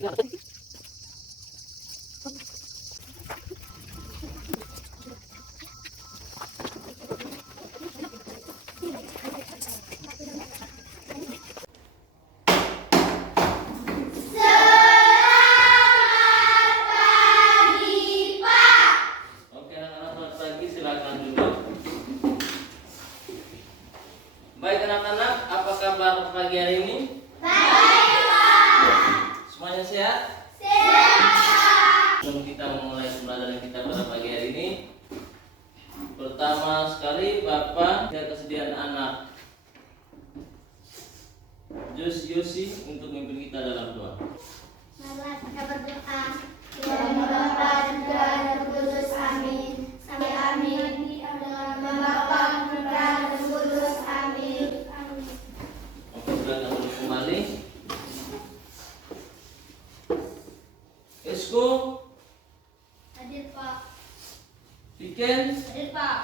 Oke anak-anak, selamat pagi, silakan duduk. Baik anak-anak, apa kabar pagi hari ini? Baik, Pak. Semuanya sehat? Sehat. Sebelum kita memulai pembelajaran kita pada pagi hari ini, pertama sekali Bapak tidak kesediaan anak Yosi untuk memimpin kita dalam doa. Marilah kita berdoa. Ya Bapa dan Putra dan Roh Kudus, amin. Sampai amin. Dalam nama Bapa, Putra dan Roh Kudus, amin. Amin. Oke, silakan duduk kembali. Esko, Hadir, Pak. Piken, Hadir, Pak.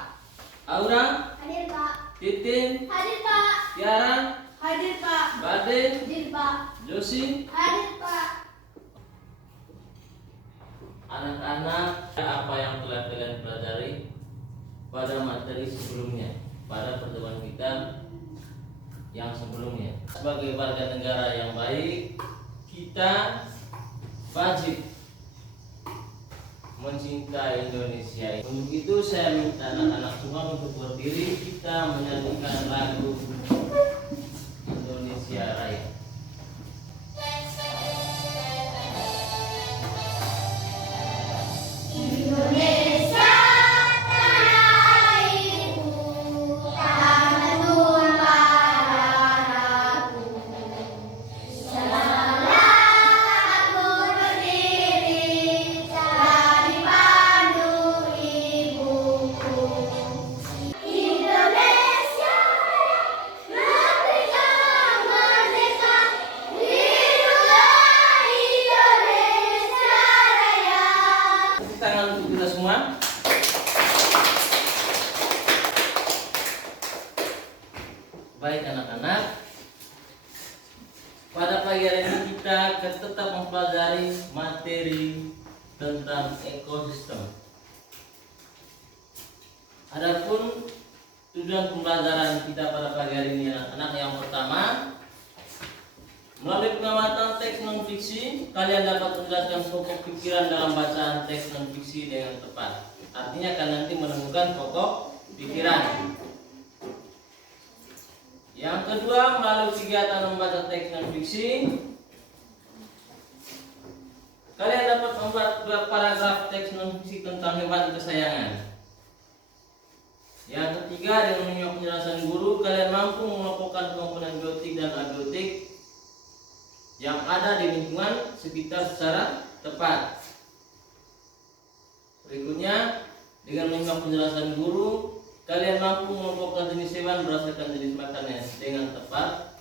Aura, Hadir, Pak. Titin, Hadir, Pak. Tiara, Hadir, Pak. Bade, Hadir, Pak. Josi. Hadir, Pak. Anak-anak, apa yang telah kalian pelajari pada materi sebelumnya, pada pertemuan kita yang sebelumnya. Sebagai warga negara yang baik, kita wajib mencintai Indonesia. Untuk itu saya minta anak-anak semua untuk berdiri, kita menyanyikan lagu Indonesia Raya. Indonesia tanah airku, tanah tumpah darahku. Selalah aku berdiri, jadi pandu ibuku. Indonesia negeri yang merdeka, hiduplah Indonesia Raya. Tepuk tangan untuk kita semua. Baik anak-anak, pada pagi hari ini kita akan tetap mempelajari materi tentang ekosistem. Adapun tujuan pembelajaran kita pada pagi hari ini anak-anak, yang pertama, melalui pengamatan teks non-fiksi, kalian dapat menjelaskan pokok pikiran dalam bacaan teks non-fiksi dengan tepat. Artinya kalian nanti menemukan pokok pikiran. Yang kedua, melalui kegiatan membaca teks non-fiksi, kalian dapat membuat 2 paragraf teks non-fiksi tentang hewan kesayangan. Yang ketiga, dengan menyimak penjelasan guru, kalian mampu mengelompokkan komponen biotik dan abiotik yang ada di lingkungan sekitar secara tepat. Berikutnya, dengan menyimak penjelasan guru, kalian mampu mengelompokkan jenis hewan berdasarkan jenis makannya dengan tepat.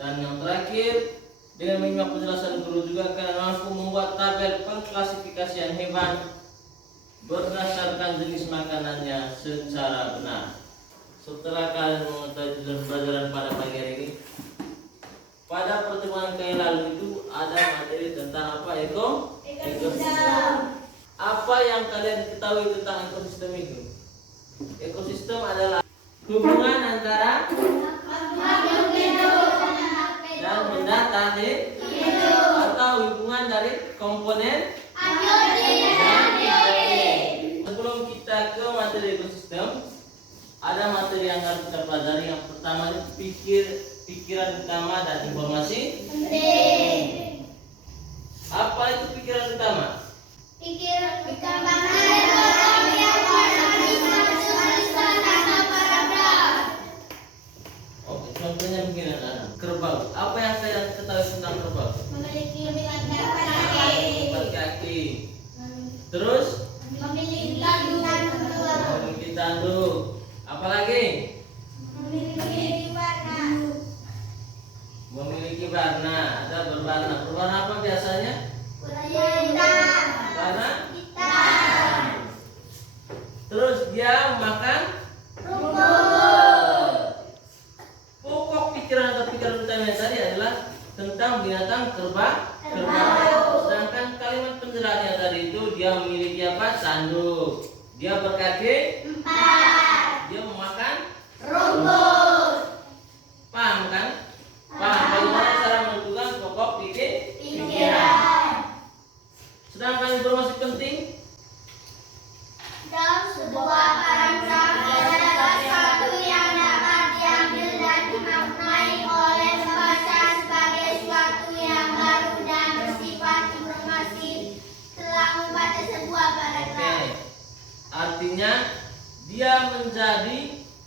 Dan yang terakhir, dengan menyimak penjelasan guru juga kalian mampu membuat tabel pengklasifikasian hewan berdasarkan jenis makanannya secara benar. Setelah kalian mengetahui tujuan pelajaran pada pagi hari ini, pada pertemuan yang lalu itu ada materi tentang apa? Ekosistem. Apa yang kalian ketahui tentang ekosistem itu? Ekosistem adalah hubungan antara Makhluk hidup dan benda tak hidup, atau hubungan dari komponen abiotik dan biotik. Sebelum kita ke materi ekosistem, ada materi yang harus kita pelajari. Yang pertama itu pikiran utama dan informasi Penting. Apa itu pikiran utama? Pikiran utama orang yang menuliskan nama paragraf. Oke, contohnya begini anak-anak. Kerbau. Apa yang kalian ketahui tentang kerbau? Memiliki 4 kaki. 4 kaki. Terus Memiliki tanduk. memiliki tanduk. Apalagi? Memiliki warna. Memiliki warna. Ada berwarna. Berwarna apa biasanya? Hitam. Warna Hitam. Terus dia makan Rumput. pokok pikiran atau pikiran utama tadi adalah apa? Tanduk. Dia berkaki 4. dia memakan Rumput. paham kan? Paham bagaimana cara menentukan pokok Pikiran. sedangkan informasi penting Dalam sebuah paragraf adalah sesuatu yang dapat diambil dan dimaknai oleh pembaca sebagai suatu yang baru dan bersifat informasi setelah membaca sebuah paragraf. Oke. Artinya dia menjadi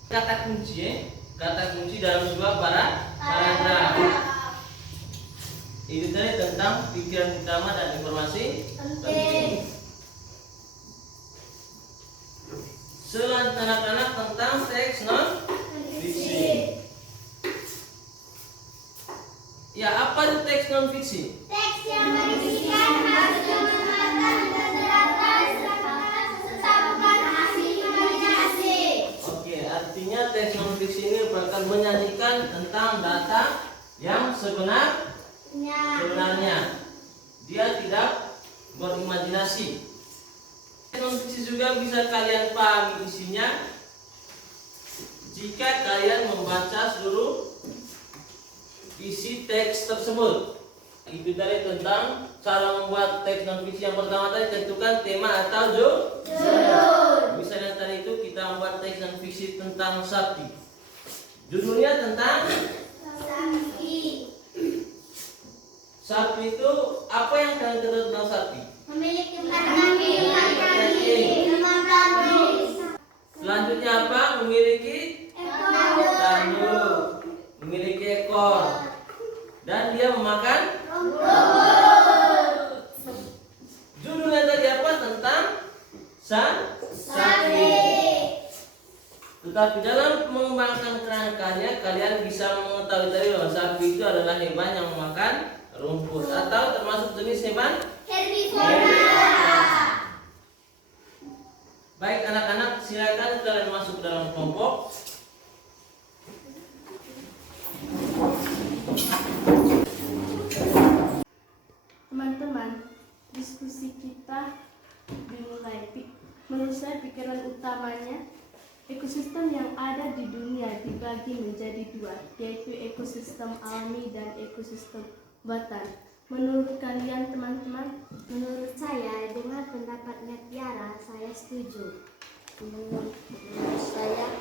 kata kunci dalam sebuah paragraf. Itu tadi tentang pikiran utama dan informasi penting. Selanjutnya anak-anak tentang teks non fiksi. Ya, apa itu teks non fiksi? Teks yang berisikan hasil pengamatan dan terdapat serta bukan hasil imajinasi. Oke, artinya teks non fiksi ini merupakan menyajikan tentang data yang sebenarnya. Dia tidak berimajinasi. Teks non fiksi juga bisa kalian pahami isinya jika kalian membaca seluruh isi teks tersebut. Itu tadi tentang cara membuat teks non fiksi. Yang pertama tadi tentukan tema atau judul. Misalnya tadi itu kita membuat teks non fiksi tentang sapi. Judulnya tentang sapi itu apa yang kalian ketahui tentang sapi? Memiliki 4 kaki, 5 kaki. Selanjutnya apa? Memiliki tanduk, memiliki ekor, dan dia memakan judulnya tadi apa? Tentang sapi. Tetapi dalam mengembangkan kerangkanya kalian bisa mengetahui tadi bahwa sapi itu adalah hewan yang memakan rumput atau termasuk jenis hewan Herbivora. Baik anak-anak, silakan kalian masuk ke dalam kelompok. Teman-teman, diskusi kita dimulai. Menurut saya pikiran utamanya, ekosistem yang ada di dunia dibagi menjadi 2, yaitu ekosistem alami dan ekosistem buatan. Menurut kalian teman-teman? Menurut saya, dengan pendapatnya Tiara, saya setuju. Menurut saya,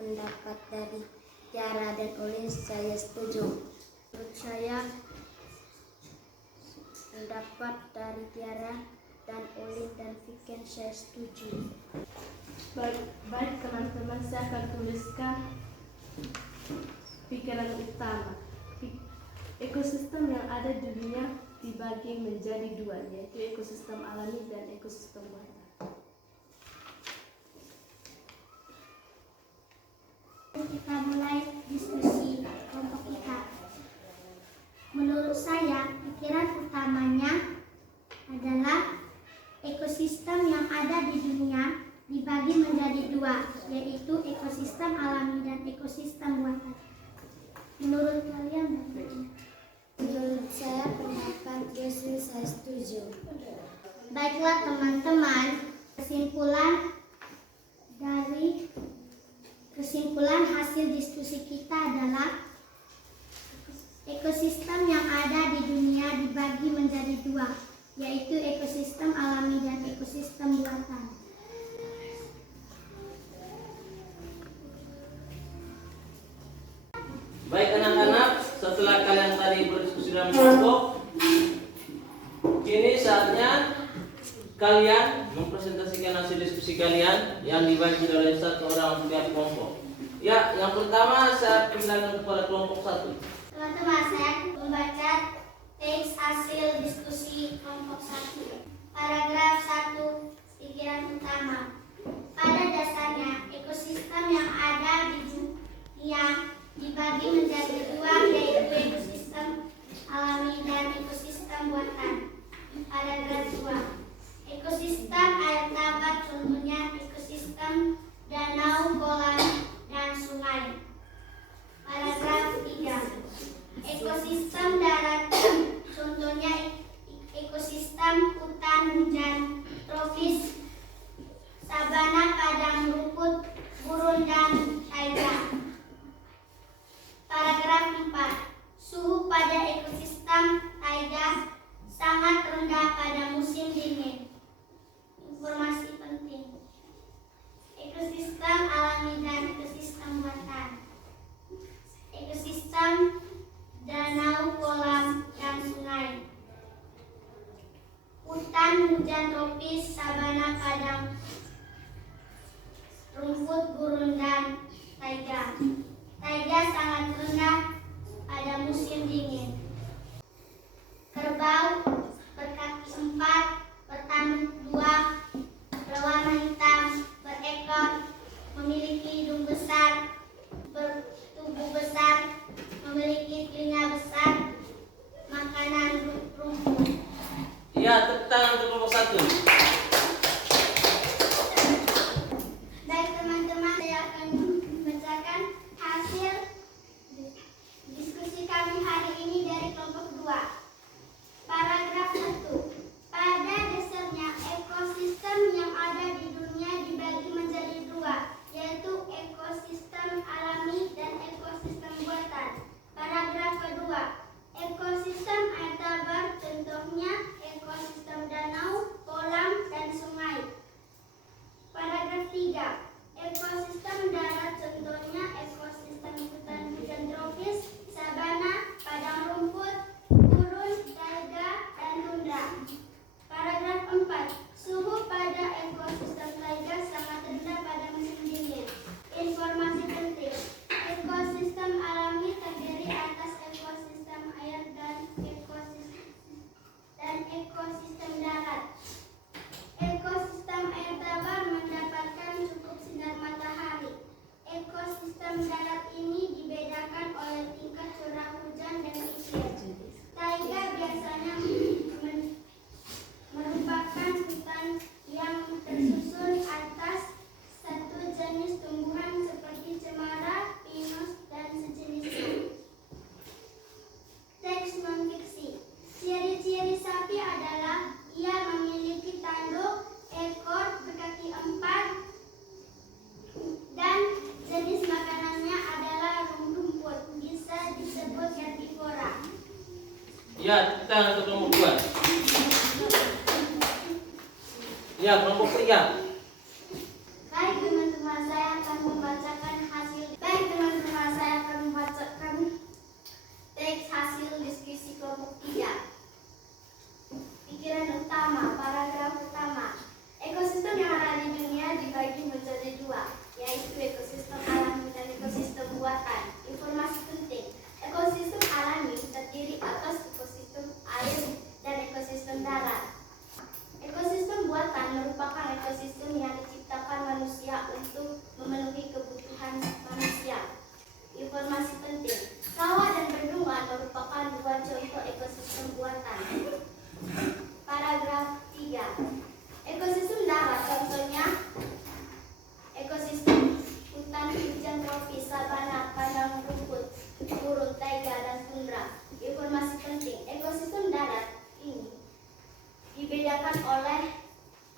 pendapat dari Tiara dan Olin saya setuju. Menurut saya, pendapat dari Tiara dan Olin dan Viken saya setuju. Baik teman-teman, saya akan tuliskan pikiran utama. Ekosistem yang ada di dunia dibagi menjadi 2, yaitu ekosistem alami dan ekosistem buatan. Kita mulai diskusi kelompok kita. Menurut saya, pikiran utamanya adalah ekosistem yang ada di dunia dibagi menjadi 2, yaitu ekosistem alami dan ekosistem buatan. Menurut kalian bagaimana? Menurut saya, pendapat Yesus saya setuju. Baiklah teman-teman, kesimpulan hasil diskusi kita adalah ekosistem yang ada di dunia dibagi menjadi 2, yaitu ekosistem alami dan ekosistem buatan. Baik anak-anak, setelah kalian tadi berdiskusi dalam kelompok, kini saatnya kalian mempresentasikan hasil diskusi kalian yang dibagi oleh 1 orang setiap kelompok. Ya, yang pertama saya persilakan kepada kelompok 1. Teman-teman, saya membaca teks hasil diskusi kelompok 1. Paragraf 1, pikiran utama. Pada dasarnya, ekosistem yang ada di dunia dibagi menjadi 2, yaitu ekosistem alami dan ekosistem buatan. Paragraf 2. Ekosistem air tawar contohnya ekosistem danau, kolam, dan sungai. Paragraf 3. Ekosistem darat contohnya ekosistem hutan hujan tropis alami dan ekosistem buatan. Ekosistem danau, kolam, dan sungai. Hutan hujan tropis, sabana, padang rumput, gurun, dan taiga. Taiga sangat rendah pada musim dingin. Kerbau berkaki 4, bertanduk 2, berwarna hitam, berekor, memiliki hidung besar, bertubuh besar, memiliki telinga besar, makanan rumput. Ya, tepuk tangan untuk kelompok 1. Baik teman-teman, saya akan membacakan hasil diskusi kami hari ini dari kelompok 2. Paragraf 1. Pada dasarnya ekosistem yang ada di dunia dibagi menjadi 2, yaitu ekosistem alami dan ekosistem buatan. Paragraf kedua. Ekosistem air tawar contohnya ekosistem danau, kolam, dan sungai. Paragraf 3. Ekosistem darat contohnya ekosistem hutan hujan tropis, sabana, padang rumput, gurun, taiga, dan tundra. Paragraf 4. Suhu pada ekosistem taiga sangat rendah pada musim dingin. Informasi penting. Ekosistem alami terdiri atas ekosistem air dan ekosistem darat. Ekosistem air tawar mendapatkan cukup sinar matahari. Ekosistem darat ini dibedakan oleh tingkat curah hujan dan iklim. Taiga biasanya merupakan hutan yang tersusun atas satu jenis tumbuhan seperti cemara, pinus, dan sejenisnya. Teks non-fiksi. Ciri-ciri sapi adalah ia memiliki tanduk, ekor, berkaki 4, dan jenis makanannya adalah rumput, bisa disebut herbivora. Ya, tepuk tangan untuk kelompok 2. Ya, kelompok 3. Baik teman-teman, saya akan membacakan teks hasil diskusi kelompok 3. Pikiran utama, paragraf utama. Ekosistem yang ada di dunia dibagi menjadi 2, yaitu ekosistem alami dan ekosistem buatan. Informasi penting. Ekosistem alami terdiri atas ekosistem air dan ekosistem darat. Ekosistem buatan merupakan ekosistem yang diciptakan manusia untuk memenuhi kebutuhan manusia. Informasi penting. Sawah dan bendungan merupakan 2 contoh ekosistem buatan. Paragraf 3. Ekosistem darat contohnya ekosistem hutan hujan tropis, sabana, padang rumput, gurun, taiga, dan tundra. Informasi penting. Ekosistem darat ini dibedakan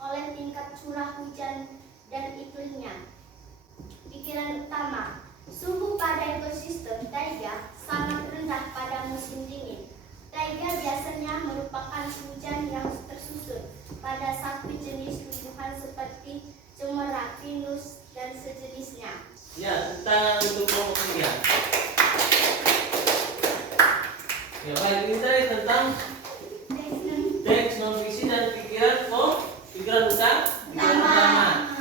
oleh tingkat curah hujan dan iklimnya. Pikiran utama. Suhu pada ekosistem taiga sangat rendah pada musim dingin. Taiga biasanya merupakan hujan yang tersusun pada satu jenis tumbuhan seperti cemara, pinus, dan sejenisnya. Ya, tepuk tangan untuk kelompok 3. Ya, baik, ini tadi tentang teks non-fiksi dan pikiran utama.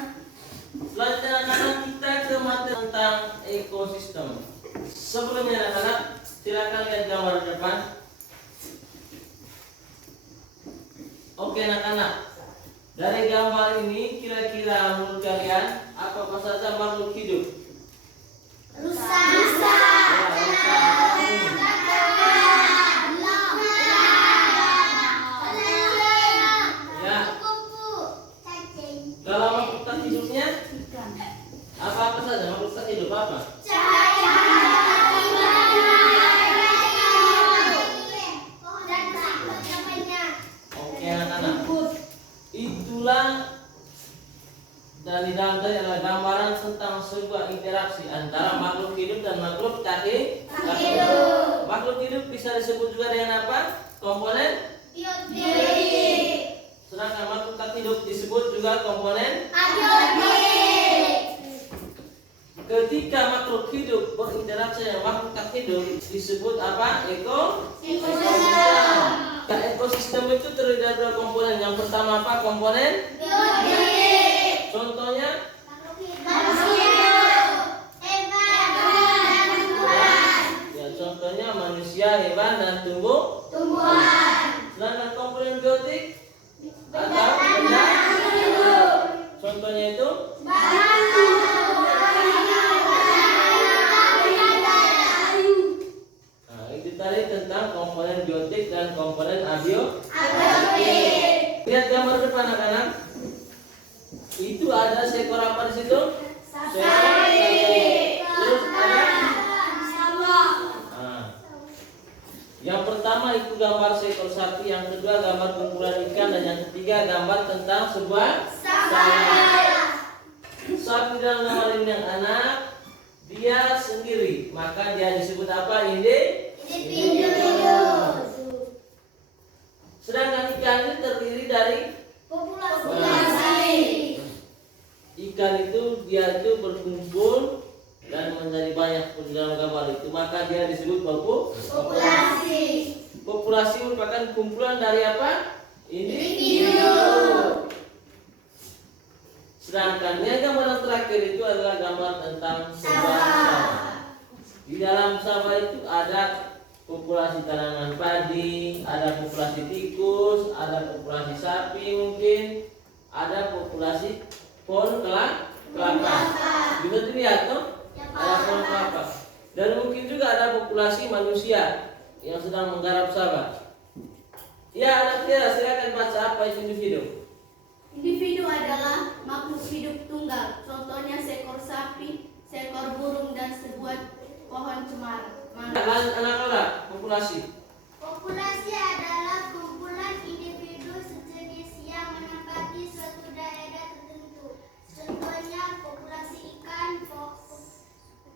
Selanjutnya anak-anak kita ke materi tentang ekosistem. Sebelumnya anak-anak, silakan lihat gambar depan. Oke anak-anak, dari gambar ini kira-kira menurut kalian apa saja makhluk hidup? Rusa. Ya. Kalau makhluk tak hidupnya apa saja makhluk tak hidup apa? Oke anak-anak, itulah dan di dalam tadi adalah gambaran tentang sebuah interaksi antara makhluk hidup dan makhluk tak hidup. Makhluk hidup bisa disebut juga dengan apa? Komponen biotik. Sedangkan makhluk tak hidup disebut juga komponen abiotik. ketika makhluk hidup berinteraksi dengan makhluk tak hidup disebut apa? Ekosistem. Nah, ekosistem itu terdiri dari dua komponen. Yang pertama apa? Komponen Biotik. contohnya Manusia, hewan, dan tumbuhan. ya, contohnya manusia, hewan dan Tumbuhan. sedangkan komponen biotik atau Benda benda hidup. contohnya itu Batu. nah, itu tadi tentang komponen biotik dan komponen abiotik. Lihat gambar depan anak-anak. Itu ada seekor apa di situ? Seekor sapi. Terus ada nah, yang pertama itu gambar seekor sapi, yang kedua gambar kumpulan ikan, dan yang ketiga gambar tentang sebuah sapi dalam gambar ini yang anak dia sendiri, maka dia disebut apa? Sedangkan ikan ini terdiri dari Populasi. ikan itu dia itu berkumpul dan menjadi banyak seperti dalam gambar itu, maka dia disebut Populasi. populasi merupakan kumpulan dari apa? Individu. Sedangkan yang gambar yang terakhir itu adalah gambar tentang sebuah sawah. Di dalam sawah itu ada populasi tanaman padi, ada populasi tikus, ada populasi sapi mungkin, ada populasi pohon kelapa. Bisa dilihat toh? Ada pohon kelapa. Dan mungkin juga ada populasi manusia yang sedang menggarap sawah. Ya, anak Tiara, silakan baca apa itu individu. Individu adalah makhluk hidup tunggal, contohnya seekor sapi, seekor burung, dan sebuah pohon cemara. Lanjut anak-anak, populasi. Populasi adalah kumpulan individu sejenis yang menempati suatu daerah tertentu. Contohnya populasi ikan,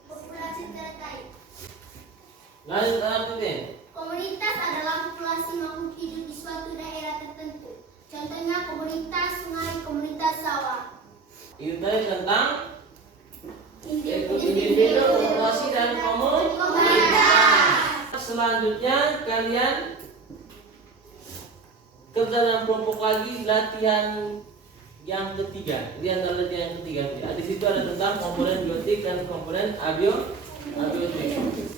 populasi terkait. Lanjut anak Titin. Komunitas adalah populasi makhluk hidup di suatu daerah tertentu. Contohnya komunitas sungai, komunitas sawah. Itu tadi tentang individu, populasi, dan komunitas. Selanjutnya kalian kerja dalam kelompok lagi, latihan yang ketiga. Lihat latihan yang ketiga. Di situ ada tentang komponen biotik dan komponen abiotik.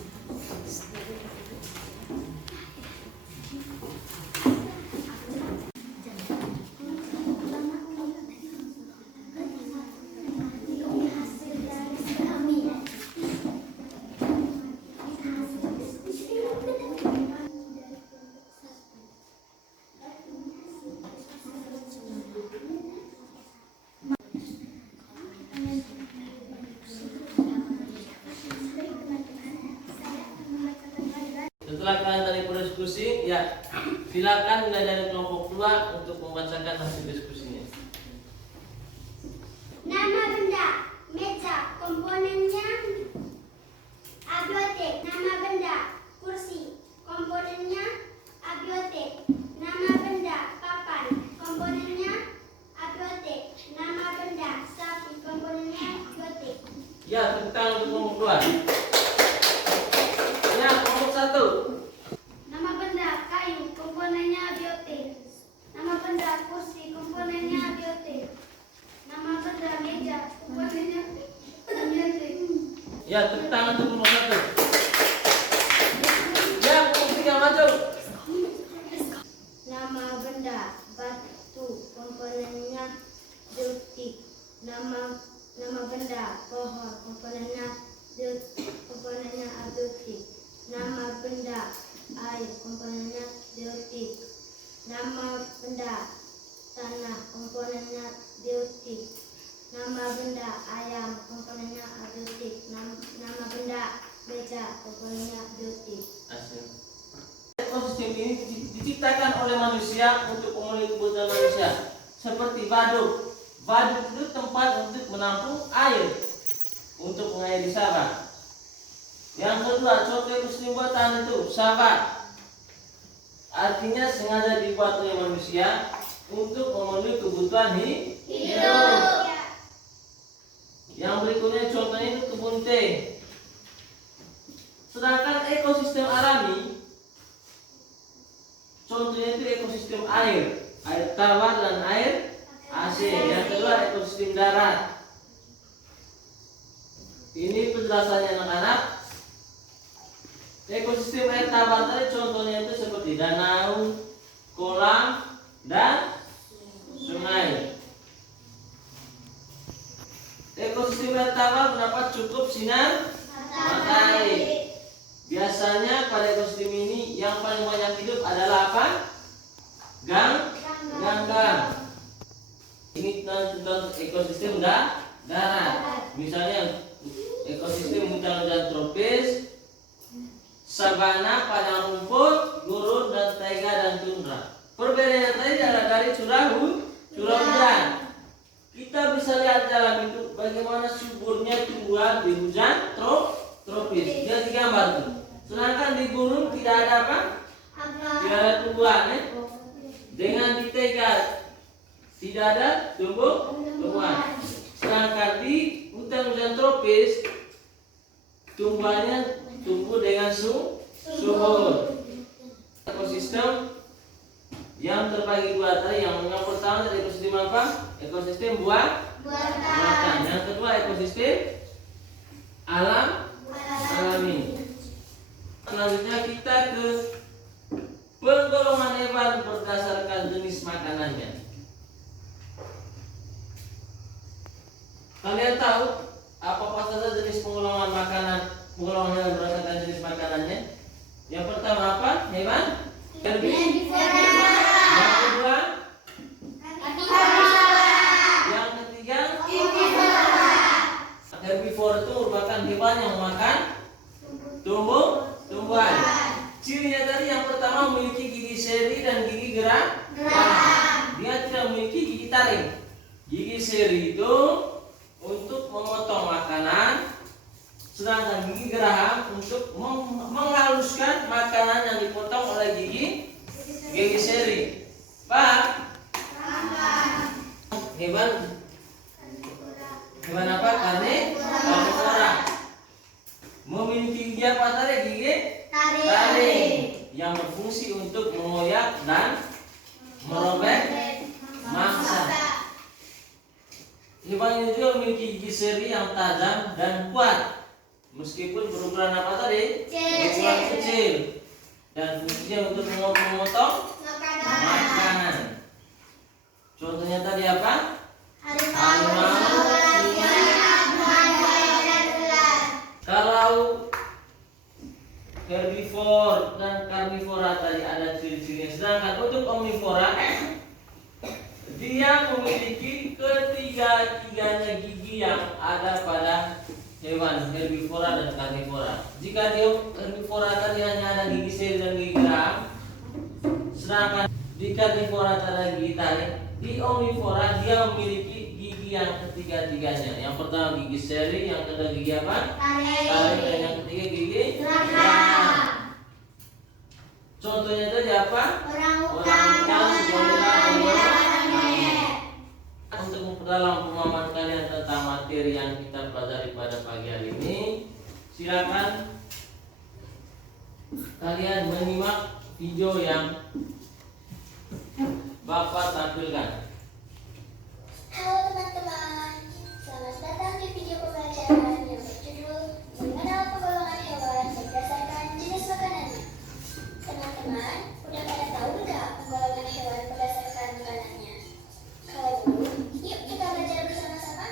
Setelah kalian tadi berdiskusi, ya silakan mulai dari kelompok 2 untuk membacakan hasil diskusinya. Nama benda, meja, komponennya abiotik. Nama benda, kursi, komponennya abiotik. Nama benda, papan, komponennya abiotik. Nama benda, sapi, komponennya abiotik. Ya, tepuk tangan untuk kelompok 2. Ya, kelompok 1. Nama benda, kayu, komponennya abiotik. Nama benda, kursi, komponennya abiotik. Nama benda, meja, komponennya abiotik. Ya, tepuk tangan untuk kelompok 1. Ya, kelompok 3 maju. Nama benda batu, komponennya biotik. Nama benda pohon, komponennya abiotik. Nama benda air, komponennya biotik. Nama benda tanah, komponennya biotik. Nama benda ayam, komponennya abiotik. Nama benda meja, komponennya biotik. Asik. Ekosistem ini diciptakan oleh manusia untuk memenuhi kebutuhan manusia. Seperti waduk. Waduk itu tempat untuk menampung air untuk mengairi sawah. Yang kedua, contoh ekosistem buatan itu sawah. Artinya sengaja dibuat oleh manusia untuk memenuhi kebutuhan hidup. Yang berikutnya contohnya itu ataupun T. Sedangkan ekosistem alami, contohnya itu ekosistem air tawar dan air asin. Yang kedua ekosistem darat. Ini penjelasannya anak-anak. Ekosistem air tawar tadi contohnya itu seperti danau, kolam, dan sungai. Ekosistem air tawar mendapat cukup sinar matahari. Biasanya pada ekosistem ini yang paling banyak hidup adalah apa? Ganggang. Ini tentang ekosistem darat. Misalnya ekosistem hutan tropis, sabana, padang rumput, gurun, dan taiga dan tundra. Perbedaannya tadi adalah dari curah hujan. Kita bisa lihat dalam itu bagaimana suburnya tumbuhan di hujan tropis. Dia digambar tuh. Sedangkan di gurun tidak ada apa? Tidak ada tumbuhan. Dengan di taiga tidak ada tumbuhan. Sedangkan di hutan tropis tumbuhannya tumbuh dengan subur. Ekosistem yang terbagi dua tadi, yang pertama dari ekosistem apa? Ekosistem buatan. Yang kedua ekosistem alami. Selanjutnya kita ke penggolongan hewan berdasarkan jenis makanannya. Kalian tahu apa saja jenis penggolongan hewan berdasarkan jenis makanannya? Yang pertama apa? Hewan herbivora. Yang kedua yang ketiga herbivora itu merupakan hewan yang memakan tumbuhan. Cirinya tadi yang pertama memiliki gigi seri dan gigi geram. Dia tidak memiliki gigi taring. Gigi seri itu untuk memotong makanan, sedangkan gigi geraham untuk menghaluskan makanan yang dipotong oleh gigi seri. Pak, hewan apa? Karnivora. Memiliki gigi apa tadi? Gigi taring yang berfungsi untuk mengoyak dan merobek mangsa. Hewan ini juga memiliki gigi seri yang tajam dan kuat, meskipun berukuran apa tadi? Berukuran kecil, dan fungsinya untuk memotong makanan. Contohnya tadi apa? Harimau. Kalau herbivora dan karnivora tadi ada ciri-cirinya, sedangkan untuk omnivora dia memiliki ketiga-tiganya gigi yang ada pada hewan herbivora dan karnivora. Jika dia herbivora tadi hanya ada gigi seri dan gigi geram, sedangkan di karnivora tadi ada gigi taring, di omnivora dia memiliki gigi yang ketiga-tiganya. Yang pertama gigi seri, yang kedua gigi apa? Taring, dan yang ketiga gigi geram. Contohnya tadi apa? Orangutan, gorila. Untuk memperdalam pemahaman kalian tentang materi yang kita pelajari pada pagi hari ini, silakan kalian menyimak video yang Bapak tampilkan. Halo teman-teman, selamat datang di video pembelajaran yang berjudul Mengenal Penggolongan Hewan Berdasarkan Jenis Makanannya. Teman-teman, udah pada tahu nggak penggolongan hewan berdasarkan makanannya? Kalau belum, yuk kita belajar bersama-sama.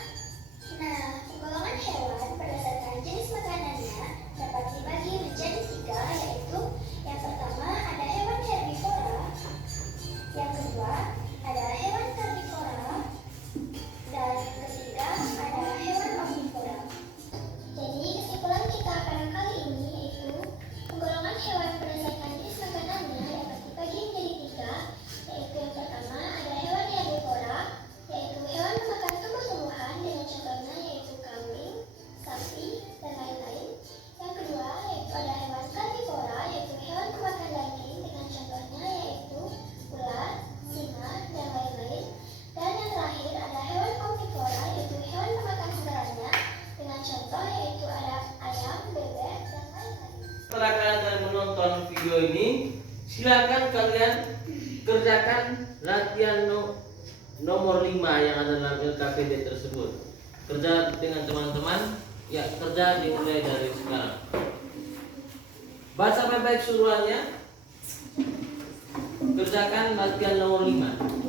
Nah, penggolongan hewan berdasarkan jenis makanannya dapat dibagi menjadi 3, yaitu yang pertama ada hewan herbivora, yang kedua ada hewan karnivora, dan yang ketiga Silakan kalian kerjakan latihan nomor 5 yang ada dalam LKPD tersebut. Kerja dengan teman-teman. Ya, kerja dimulai dari sekarang. Baca baik-baik suruhannya. Kerjakan latihan nomor 5.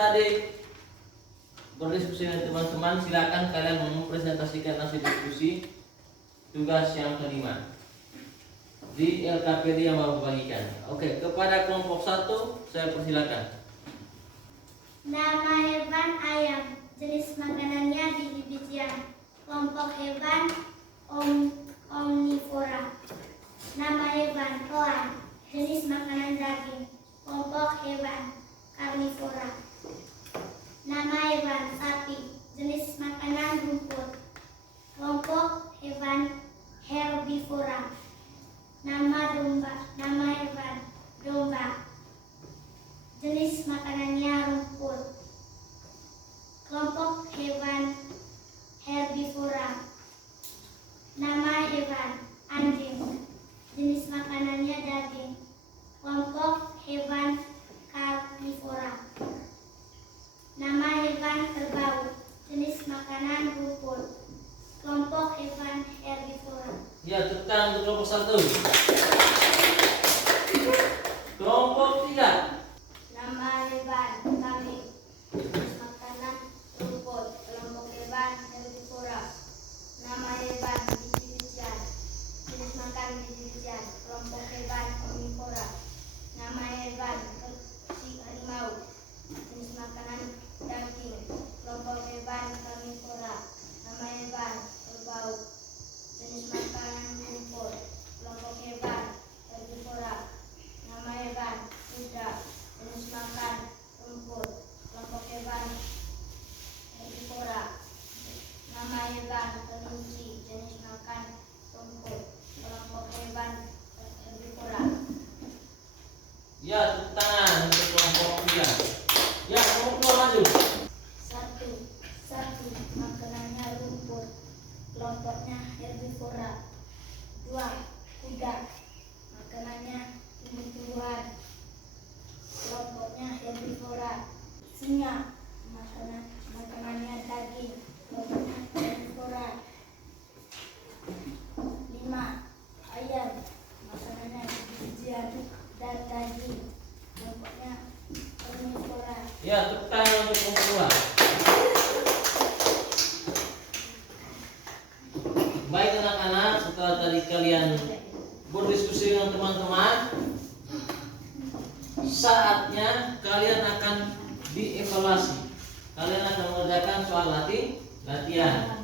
Tadi berdiskusi dengan teman-teman, silakan kalian mempresentasikan hasil diskusi tugas yang kelima di LKPD yang mau bagikan. Oke, kepada kelompok 1 saya persilakan. Nama hewan ayam, jenis makanannya biji-bijian. Kelompok hewan omnivora. Nama hewan elang, jenis makanan daging. Kelompok hewan karnivora. Nama hewan sapi, jenis makanan rumput. Kelompok hewan herbivora. Nama hewan domba, jenis makanannya rumput. Kelompok hewan herbivora. Nama hewan anjing, jenis makanannya daging. Kelompok hewan karnivora. Nama hewan kerbau, jenis makanan rumput. Kelompok hewan herbivora. Ya, tepuk tangan untuk kelompok 1. Kelompok 3. Nama hewan kambing, jenis makanan rumput. Kelompok hewan herbivora. Nama hewan biji-bijian, jenis makan biji-bijian. Kelompok hewan omnivora. Nama hewan harimau, jenis makanan daging. Kelompok hewan karnivora. Nama hewan kerbau, jenis makanan rumput. Kelompok hewan herbivora. Nama hewan kuda, jenis makan rumput. Kelompok hewan herbivora. Nama hewan kelinci, jenis makan rumput. Kelompok hewan herbivora. Ya, tepuk tangan untuk kelompok 3. Ya, kelompok 2 maju. Satu, makanannya rumput. Kelompoknya herbivora. 2, kuda. Makanannya tumbuh-tumbuhan. Kelompoknya herbivora. Singa. Makanannya daging. Kelompoknya herbivora. 5, ayam. Makanannya biji-bijian dan daging. Kelompoknya karnivora. Ya, tepuk tangan untuk kelompok 2. Baik anak-anak, setelah tadi kalian berdiskusi dengan teman-teman, saatnya kalian akan dievaluasi. Kalian akan mengerjakan soal latihan.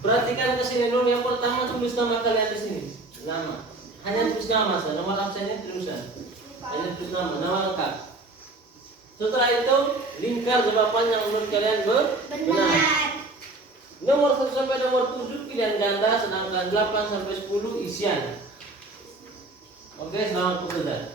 Perhatikan ke sini dulu. Yang pertama, tulis nama kalian di sini. Nama. Hanya tulis nama saja. Nomor absennya tulisan. Hanya tulis nama lengkap. Setelah itu, lingkar jawaban yang menurut kalian benar. Nomor 1 sampai nomor 7 pilihan ganda, sedangkan 8 sampai 10 isian. Oke, selamat bekerja.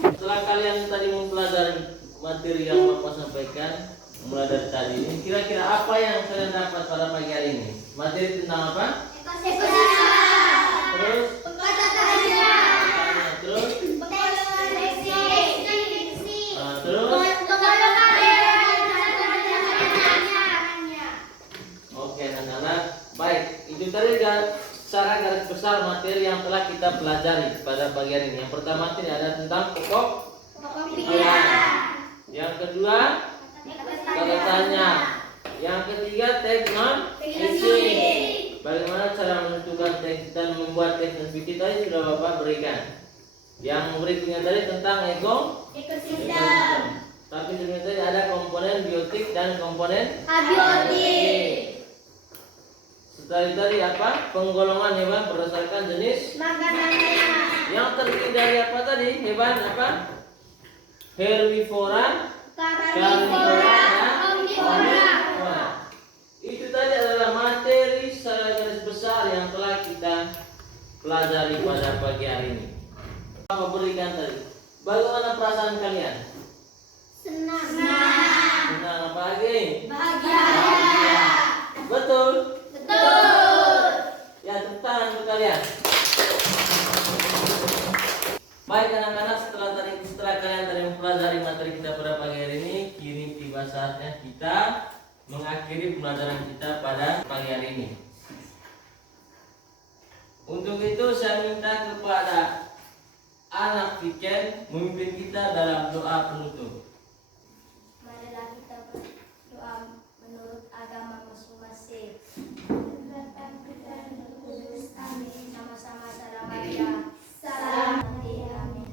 Setelah kalian tadi mempelajari materi yang Bapak sampaikan mulai dari tadi ini, kira-kira apa yang kalian dapat pada pagi hari ini? Materi tentang apa? Ekosistem. Terus Pengetahuan. secara garis besar materi yang telah kita pelajari pada pagi hari ini. Yang pertama ini ada tentang pokok pikiran. Yang kedua tanda tanya. Yang ketiga teks non fiction. Bagaimana cara menentukan teks dan membuat teks non fiction tadi sudah Bapak berikan. Yang berikutnya tadi tentang ekosistem. Tapi sebelumnya tadi ada komponen biotik dan komponen Abiotik. setelah itu tadi apa? Penggolongan hewan berdasarkan jenis Makanannya. yang terdiri dari apa tadi? Hewan apa? Herbivora, Karnivora. omnivora. Itu tadi adalah materi secara garis besar yang telah kita pelajari pada pagi hari ini. Apa berikan tadi? Bagaimana perasaan kalian? Senang. Senang apa lagi? Bahagia. Betul. Betul. Ya, tepuk tangan untuk kalian. Baik anak-anak, setelah kalian tadi mempelajari materi kita pada pagi hari ini, kini tiba saatnya kita mengakhiri pembelajaran kita pada pagi hari ini. Untuk itu saya minta kepada anak Viken memimpin kita dalam doa penutup. Marilah kita berdoa menurut agama masing-masing. Amin. Sama-sama salam Maria. Salam Maria. Amin.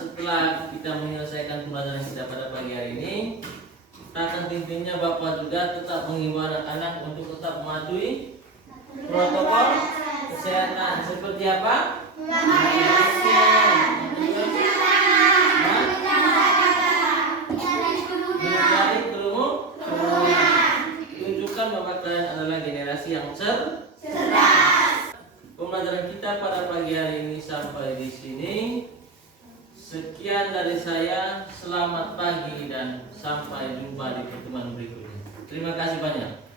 Setelah kita menyelesaikan pembelajaran kita pada pagi hari ini, akan tentunya Bapak juga tetap mengimbau anak-anak untuk tetap mematuhi protokol kesehatan seperti apa? Memakai masker, mencuci tangan, Menghindari kerumunan. Tunjukkan bahwa kalian adalah generasi yang cerdas. Pembelajaran kita pada pagi hari ini sampai di sini. Sekian dari saya. Selamat pagi dan sampai jumpa di pertemuan berikutnya. Terima kasih banyak.